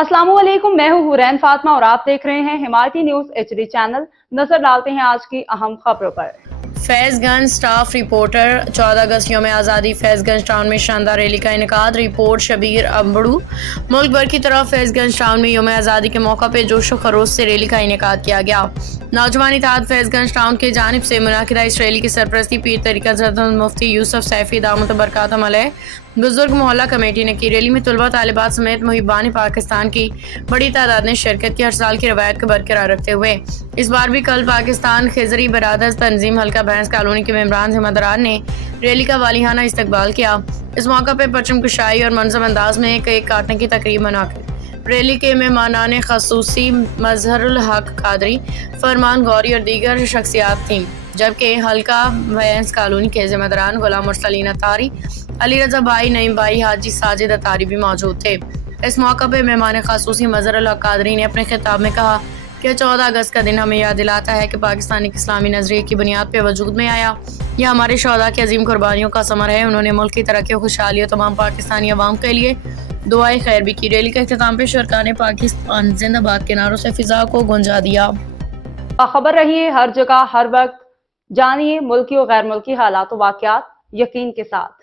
अस्सलाम वालेकुम, मैं हूँ हुरैन फातिमा और आप देख रहे हैं हिमायती न्यूज एचडी चैनल। नजर डालते हैं आज की अहम खबरों पर। फैज़गंज स्टाफ रिपोर्टर 14 अगस्त यौम आज़ादी फैज़गंज टाउन में शानदार रैली का इनेकाद। रिपोर्ट शबीर अम्बड़ू। मुल्क भर की तरफ फैज़गंज टाउन में यौम आज़ादी के मौका पर जोशो खरोश से रैली का इनेकाद किया गया। नौजवान इत्तेहाद फैज़गंज टाउन की जानिब से मुनाकिदा इस रैली की सरपरस्ती पीर तरीक़त हज़रत मुफ्ती यूसुफ सैफी दामत बरकातुहु अलैह बुजुर्ग मोहल्ला कमेटी ने की। रैली में तलबा तालिबात समेत मुहिबान पाकिस्तान की बड़ी तादाद ने शिरकत की। हर साल की रवायत को बरकरार रखते हुए इस बार भी कल पाकिस्तान खिजरी बरादर तंजीम हल्का भैंस कॉलोनी के मेंबरान जिम्मेदारान ने रैली का वालिहाना इस्तकबाल किया। इस मौका पर परचम कुशाई और मनज़म अंदाज में केक काटने की तकरीब मुनाकिद। रैली के मेहमानान खसूसी मजहरुल हक कादरी, फरमान गौरी और दीगर शख्सियात थीं, जबकि हल्का भैंस कॉलोनी के जिम्मेदारान गुलाम मुरसलीन अतारी, अली रजा भाई, नईम भाई, हाजी साजिद अतारी भी मौजूद थे। इस मौका पर मेहमान खसूसी मजहरुल हक कादरी ने अपने खिताब में कहा कि 14 अगस्त का दिन हमें याद दिलाता है कि पाकिस्तान एक इस्लामी नजरिए की बुनियाद पर वजूद में आया। यह हमारे शहदा की अजीम कुर्बानियों का समर है। उन्होंने मुल्क की तरक्की और खुशहाली और तमाम पाकिस्तानी अवाम के लिए दुआए खैर भी की। रैली के इख्तिताम पे शुरका ने पाकिस्तान जिंदाबाद के नारों से फिजा को गुंजा दिया। खबर रहिए हर जगह हर वक्त, जानिए मुल्की और गैर मुल्की हालात व वाक़यात यकीन के साथ।